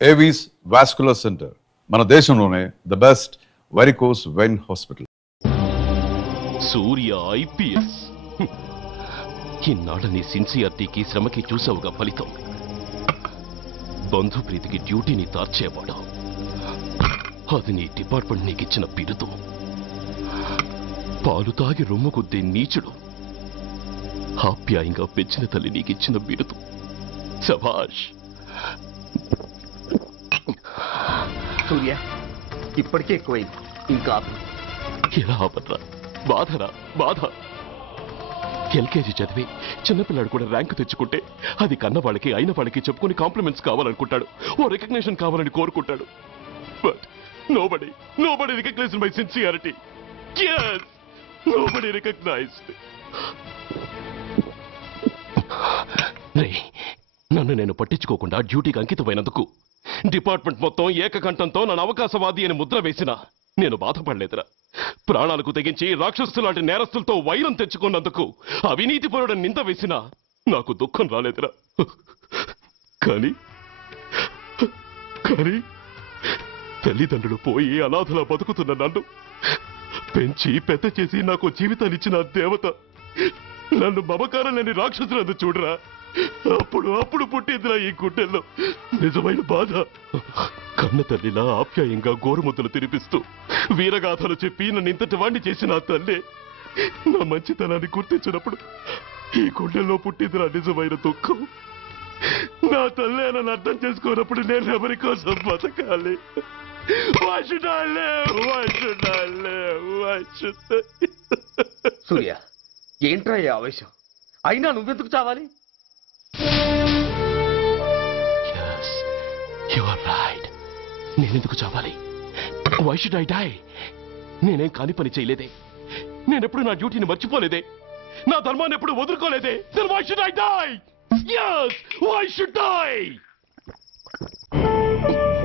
Avis vascular centre మన దేశంలోనే the best varicose vein hospital. Surya IPS. ఇన్నాళ్ళ నీ సిన్సియారిటీకి శ్రమకి చూసావుగా ఫలితం. బంధుప్రీతికి డ్యూటీని తార్చేవాడు. అది నీ డిపార్ట్మెంట్ నీకిచ్చిన బిరుదు. పాలు తాగి రొమ్ము కొద్ది నీచుడు ఆప్యాయంగా పెంచిన తల్లి నీకిచ్చిన బిరుదు. శభాష్. సూర్య ఇప్పటికే ఎక్కువైంది, ఇంకా ఎలా ఆపట్రా? బాధరా బాధ. LKG చదివి చిన్నపిల్లాడు కూడా ర్యాంకు తెచ్చుకుంటే అది కన్న వాళ్ళకి అయిన వాళ్ళకి చెప్పుకుని కాంప్లిమెంట్స్ కావాలనుకుంటాడు, ఓ రికగ్నిషన్ కావాలని కోరుకుంటాడు. But nobody recognized my sincerity. Yes, nobody recognized. నన్ను నేను పట్టించుకోకుండా డ్యూటీకి అంకితమైనందుకు డిపార్ట్మెంట్ మొత్తం ఏకకంఠంతో నన్ను అవకాశవాది అని ముద్ర వేసినా నేను బాధపడలేదురా. ప్రాణాలకు తెగించి రాక్షసులాంటి నేరస్తులతో వైరం తెచ్చుకున్నందుకు అవినీతి పరుడని నింద వేసినా నాకు దుఃఖం రాలేదురా. కానీ తల్లిదండ్రులు పోయి అనాథలా బతుకుతున్న నన్ను పెంచి పెద్ద చేసి నాకు జీవితాన్నిచ్చిన దేవత నన్ను మమకారం లేని రాక్షసులందు చూడరా. అప్పుడు పుట్టిందిరా ఈ గుడ్డెల్లో నిజమైన బాధ. కన్న తల్లిలా ఆప్యాయంగా గోరుముద్దలు తినిపిస్తూ వీరగాథలు చెప్పి నన్ను ఇంతటి వాణ్ణి చేసిన ఆ తల్లే నా మంచితనాన్ని గుర్తించినప్పుడు ఈ గుండెల్లో పుట్టిందిరా నిజమైన దుఃఖం. నా తల్లే నన్ను అర్థం చేసుకోనప్పుడు నేను ఎవరి కోసం బతకాలి? సూర్య ఏంట్రా ఈ ఆవేశం? అయినా నువ్వెందుకు చావాలి? నేనెందుకు చావాలి? Why should I die? నేనేం కాని పని చేయలేదే. నేనెప్పుడు నా డ్యూటీని మర్చిపోలేదే. నా ధర్మాన్ని ఎప్పుడు వదులుకోలేదే. Then why should I die? Yes, why should I?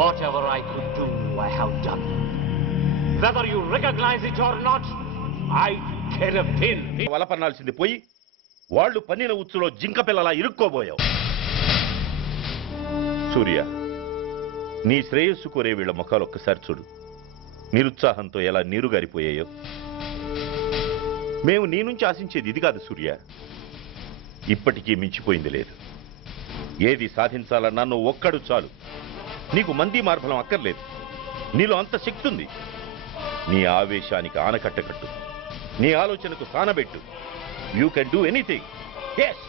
Whatever I could do, I have done. Whether you recognize it or not, I care a pin. వల పన్నాల్సింది పోయి వాళ్ళు పన్నిన ఉచ్చులో జింక పిల్లలా ఇరుక్కోబోయావు. సూర్య, నీ శ్రేయస్సు కోరే వీళ్ళ ముఖాలు ఒక్కసారి చూడు. నిరుత్సాహంతో ఎలా నీరుగారిపోయాయో. మేము నీ నుంచి ఆశించేది ఇది కాదు సూర్య. ఇప్పటికీ మించిపోయింది లేదు. ఏది సాధించాలన్నా నువ్వు ఒక్కడు చాలు. నీకు మంది మార్బలం అక్కర్లేదు. నీలో అంత శక్తి ఉంది. నీ ఆవేశానికి ఆనకట్ట కట్టు. నీ ఆలోచనకు సానబెట్టు. You can do anything. Yes,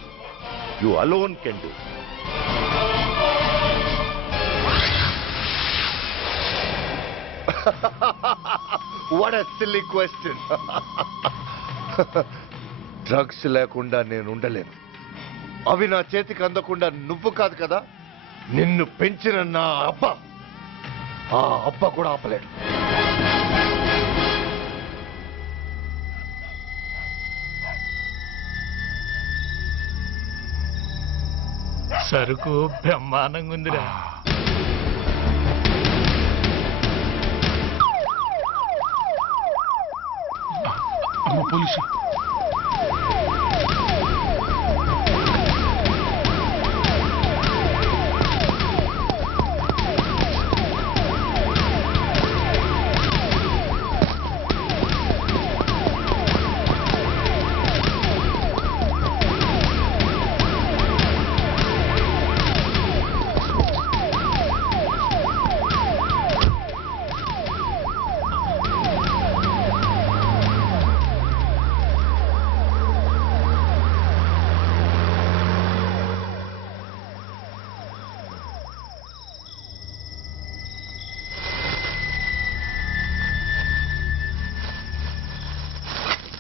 you alone can do. What a silly question. Drugs లేకుండా నేను ఉండలేను. అవి నా చేతికి అందకుండా నువ్వు కాదు కదా, నిన్ను పెంచిన నా అబ్బా, ఆ అబ్బా కూడా ఆపలేడు. సరుకు బ్రహ్మాండంగా ఉందిరా. అమ్మ పోలీసు.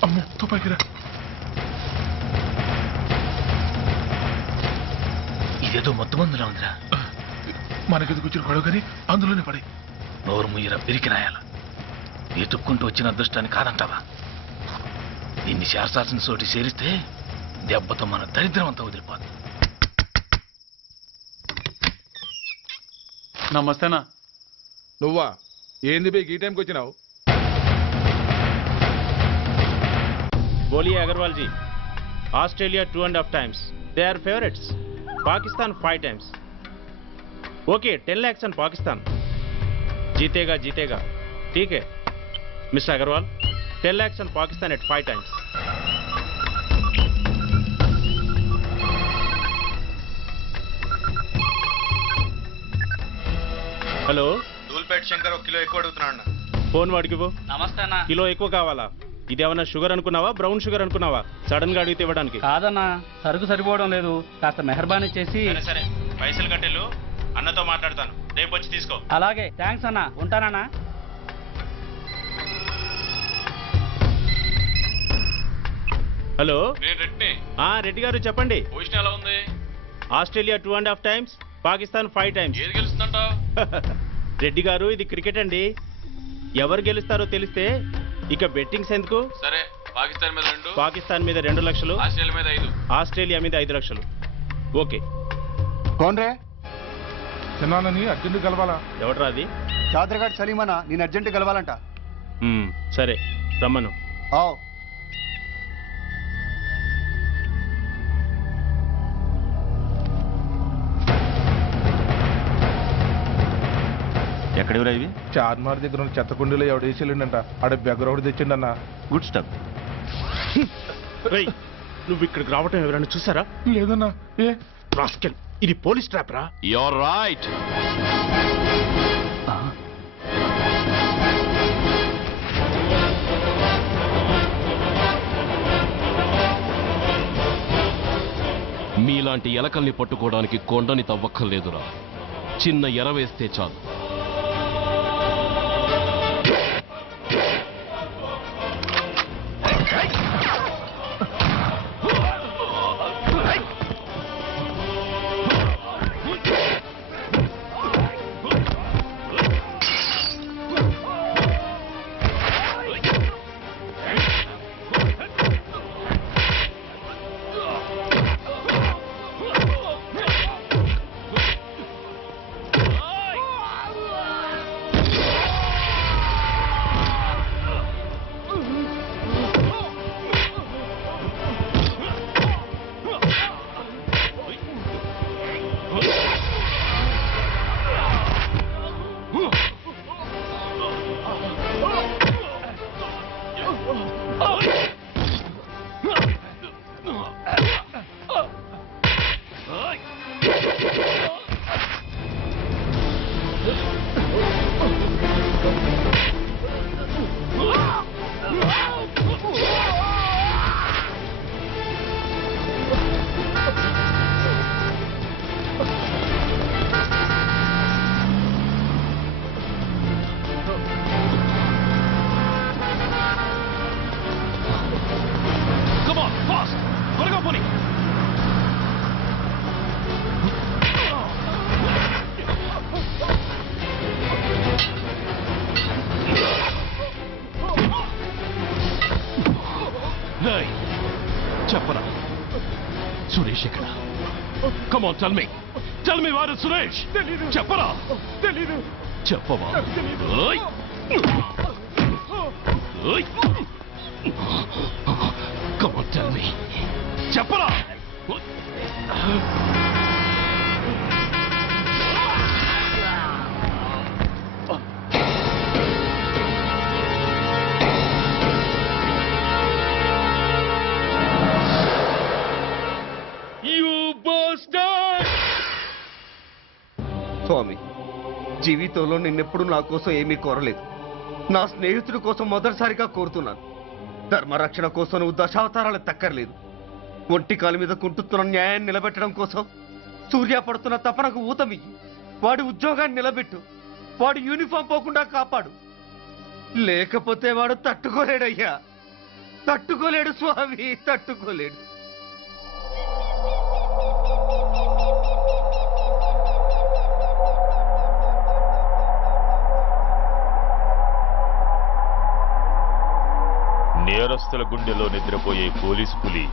అమ్మో తుపాకిరా. ఇదేదో మొత్తం మందులా ఉందిరా. మనకెందుకు వచ్చిన గొడవ కానీ అందులోనే పడి నోరు ముయ్యరా పిరికి నాయాల. ఎతుక్కుంటూ వచ్చిన అదృష్టాన్ని కాదంటావా? దీన్ని శారసాల్సిన చోటి చేరిస్తే దెబ్బతో మన దరిద్రం అంతా వదిలిపోదు. నమస్తేనా. నువ్వా? ఏంది బే ఈ టైంకి వచ్చినావు? बोलिए Agarwal ji. Australia 2.5 times. They are favorites. Pakistan 5 times. Okay 10 lakhs on Pakistan जीतेगा जीतेगा ठीक है mister Agarwal 10 lakhs on Pakistan at 5 times hello Dhoolpet Shankar 1 kilo ఎక్కువ అడుగుతున్నాడు. ఫోన్ వాడికి ఇవ్వు. నమస్తే అన్న. కిలో ఎక్కువ కావాలా? ఇదేమన్నా షుగర్ అనుకున్నావా బ్రౌన్ షుగర్ అనుకున్నావా సడన్ గా అడిగితే ఇవ్వడానికి? కాదన్నా, సరుకు సరిపోవడం లేదు, కాస్త మెహర్బానీ చేసి. సరే పైసలు కట్టెలు అన్నతో మాట్లాడతాను, రేపు వచ్చి తీసుకో. అలాగే, థ్యాంక్స్ అన్న, ఉంటానన్నా. హలో నేను రెడ్డిని. రెడ్డి గారు చెప్పండి. పొజిషన్ ఎలా ఉంది? Australia 2.5 times, Pakistan 5 times. ఏది గెలుస్తుందంటావు? రెడ్డి గారు ఇది క్రికెట్ అండి, ఎవరు గెలుస్తారో తెలిస్తే ఇక బెట్టింగ్స్ ఎందుకు. సరే, పాకిస్తాన్ మీద 2, పాకిస్తాన్ మీద 2 లక్షలు, ఆస్ట్రేలియా మీద 5. ఆస్ట్రేలియా మీద 5 లక్షలు. ఓకే. కోన్రే చిన్నానని అర్జెంట్ కలవాలా? ఎవడరా అది? చాదరగాడ్ సలీమనా, నేను అర్జెంట్ కలవాలంట. సరే రమ్మను. ఎక్కడెవరా ఇవి? చార్మార్ దగ్గర ఉన్న చెత్త కుండీలో ఎవడు వేసేళ్ళంట, ఆడ బెగ్గరౌడ్ తెచ్చిండన్నా. Good stuff. నువ్వు ఇక్కడికి రావటం ఎవరైనా చూసారా? లేదన్నా. ఏ రాస్కెల్, ఇది పోలీస్ ట్రాప్ రా. You're right. మీలాంటి ఎలకల్ని పట్టుకోవడానికి కొండని తవ్వక్కర్లేదురా, చిన్న ఎర వేస్తే చాలు. చెప్పరా సురేష్ ఎక్కడ? కమ్ ఆన్ టెల్ మీ వారు సురేష్. చెప్పరా? తెలీదు. చెప్పవా? Come on tell me. చెప్పరా? స్వామి, జీవితంలో నిన్నెప్పుడు నా కోసం ఏమీ కోరలేదు. నా స్నేహితుడి కోసం మొదటిసారిగా కోరుతున్నాను. ధర్మరక్షణ కోసం నువ్వు దశావతారాలు తక్కర్లేదు. ఒంటి కాలు మీద కుంటుతున్న న్యాయాన్ని నిలబెట్టడం కోసం సూర్య పడుతున్న తపనకు ఊతమియ్యి. వాడి ఉద్యోగాన్ని నిలబెట్టు, వాడి యూనిఫామ్ పోకుండా కాపాడు. లేకపోతే వాడు తట్టుకోలేడయ్యా, తట్టుకోలేడు స్వామి, తట్టుకోలేడు. నేరస్తుల గుండెలో నిద్రపోయే పోలీసు పులి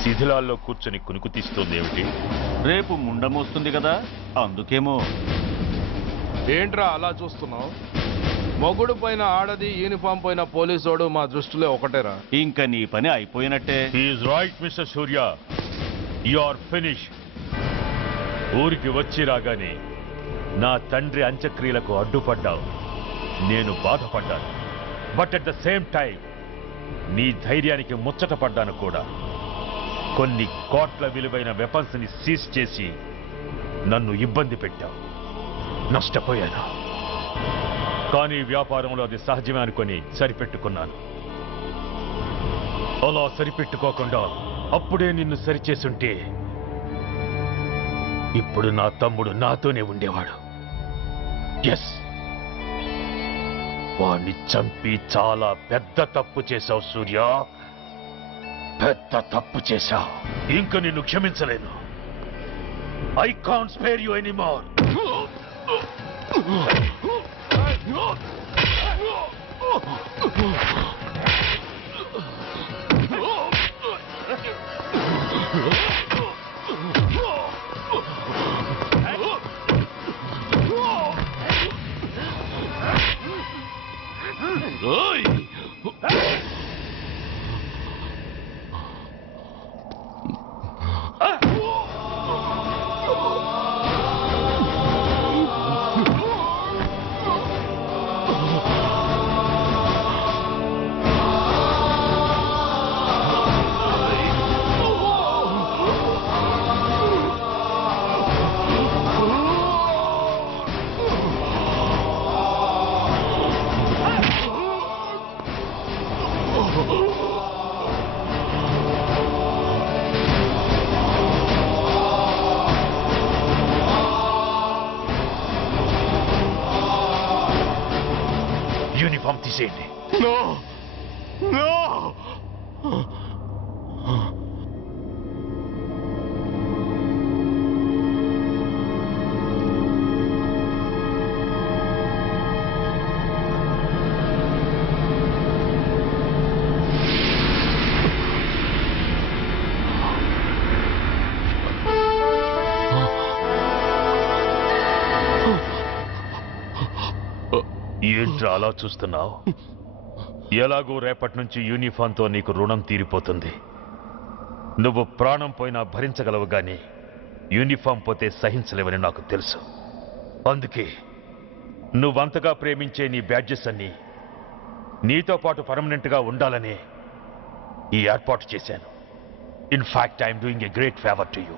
శిథిలాల్లో కూర్చొని కునుకు తీస్తోందేమిటి? రేపు ముండమొస్తుంది కదా, అందుకేమో. ఏంట్రా అలా చూస్తున్నావు? మొగుడు పైన ఆడది, యూనిఫామ్ పైన పోలీసోడు మా దృష్టిలో ఒకటేరా. ఇంకా నీ పని అయిపోయినట్టే. He's right mister Surya, you are finish. ఊరికి వచ్చి రాగానే నా తండ్రి అంత్యక్రియలకు అడ్డుపడ్డావు, నేను బాధపడ్డాను. But at the same time నీ ధైర్యానికి ముచ్చటపడ్డాను కూడా. కొన్ని కోట్ల విలువైన వెపన్స్ని సీజ్ చేసి నన్ను ఇబ్బంది పెట్టావు, నష్టపోయాను. కానీ వ్యాపారంలో అది సహజమే అనుకొని సరిపెట్టుకున్నాను. అలా సరిపెట్టుకోకుండా అప్పుడే నిన్ను సరిచేసుంటే ఇప్పుడు నా తమ్ముడు నాతోనే ఉండేవాడు. ఎస్, వాణ్ణి చంపి చాలా పెద్ద తప్పు చేశావు సూర్య, పెద్ద తప్పు చేశావు. ఇంక నిన్ను క్షమించలేను. I can't spare you anymore. Uniform తీసేయండి. ఏంట్రా అలా చూస్తున్నావు? ఎలాగూ రేపటి నుంచి యూనిఫామ్తో నీకు రుణం తీరిపోతుంది. నువ్వు ప్రాణం పోయినా భరించగలవు గాని యూనిఫామ్ పోతే సహించలేవని నాకు తెలుసు. అందుకే నువ్వంతగా ప్రేమించే నీ బ్యాడ్జెస్ అన్ని నీతో పాటు పర్మనెంట్గా ఉండాలని ఈ ఏర్పాటు చేశాను. In fact I'm doing a great favour to you.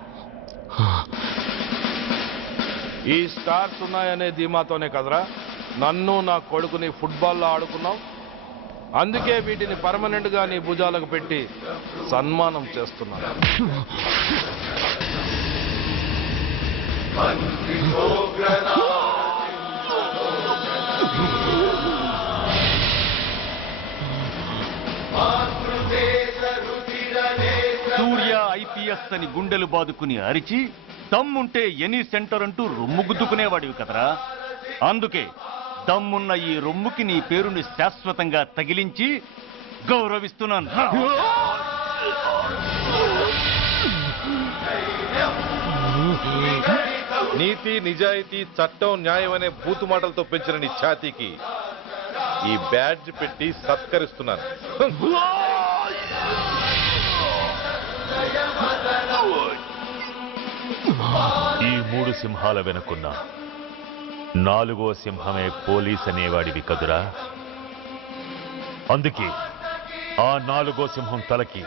ఈ స్టార్స్ ఉన్నాయనే ధీమాతోనే కదరా నన్ను నా కొడుకుని ఫుట్బాల్లో ఆడుకున్నావు. అందుకే వీటిని పర్మనెంట్ గా నీ భుజాలకు పెట్టి సన్మానం చేస్తున్నాను. సూర్య ఐపీఎస్ అని గుండెలు బాదుకుని అరిచి దమ్ముంటే ఎనీ సెంటర్ అంటూ రొమ్ము గుద్దుకునేవాడివి కదరా. అందుకే దమ్మున్న ఈ రొమ్ముకి నీ పేరుని శాశ్వతంగా తగిలించి గౌరవిస్తున్నాను. నీతి, నిజాయితీ, చట్టం, న్యాయం అనే బూతు మాటలతో పెంచిన నీ ఛాతీకి ఈ బ్యాడ్జ్ పెట్టి సత్కరిస్తున్నాను. ఈ మూడు సింహాల వెనుకున్న నాలుగో సింహమే పోలీస్ అనేవాడివి కదురా. అందుకే ఆ నాలుగో సింహం తలకి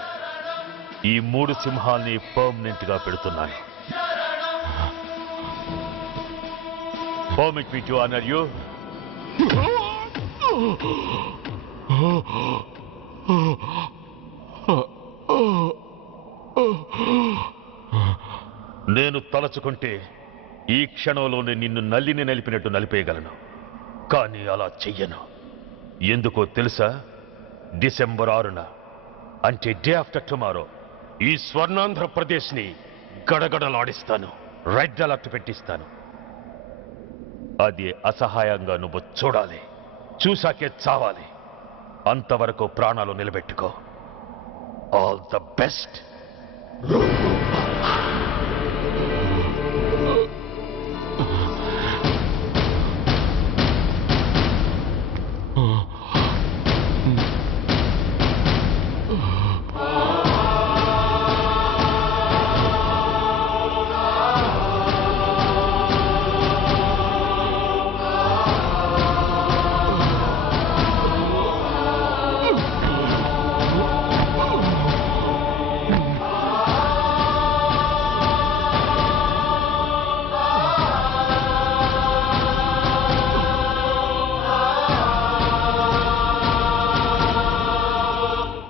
ఈ మూడు సింహాల్ని పర్మనెంట్ గా పెడుతున్నాను. Permit me to honor you. నేను తలచుకుంటే ఈ క్షణంలోనే నిన్ను నల్లిని నలిపినట్టు నలిపేయగలను. కానీ అలా చెయ్యను. ఎందుకో తెలుసా? డిసెంబర్ 6న అంటే డే ఆఫ్టర్ టుమారో ఈ స్వర్ణాంధ్రప్రదేశ్ని గడగడలాడిస్తాను. రెడ్ అలర్ట్ పెట్టిస్తాను. అది అసహాయంగా నువ్వు చూడాలి. చూశాకే చావాలి. అంతవరకు ప్రాణాలు నిలబెట్టుకో. All the best.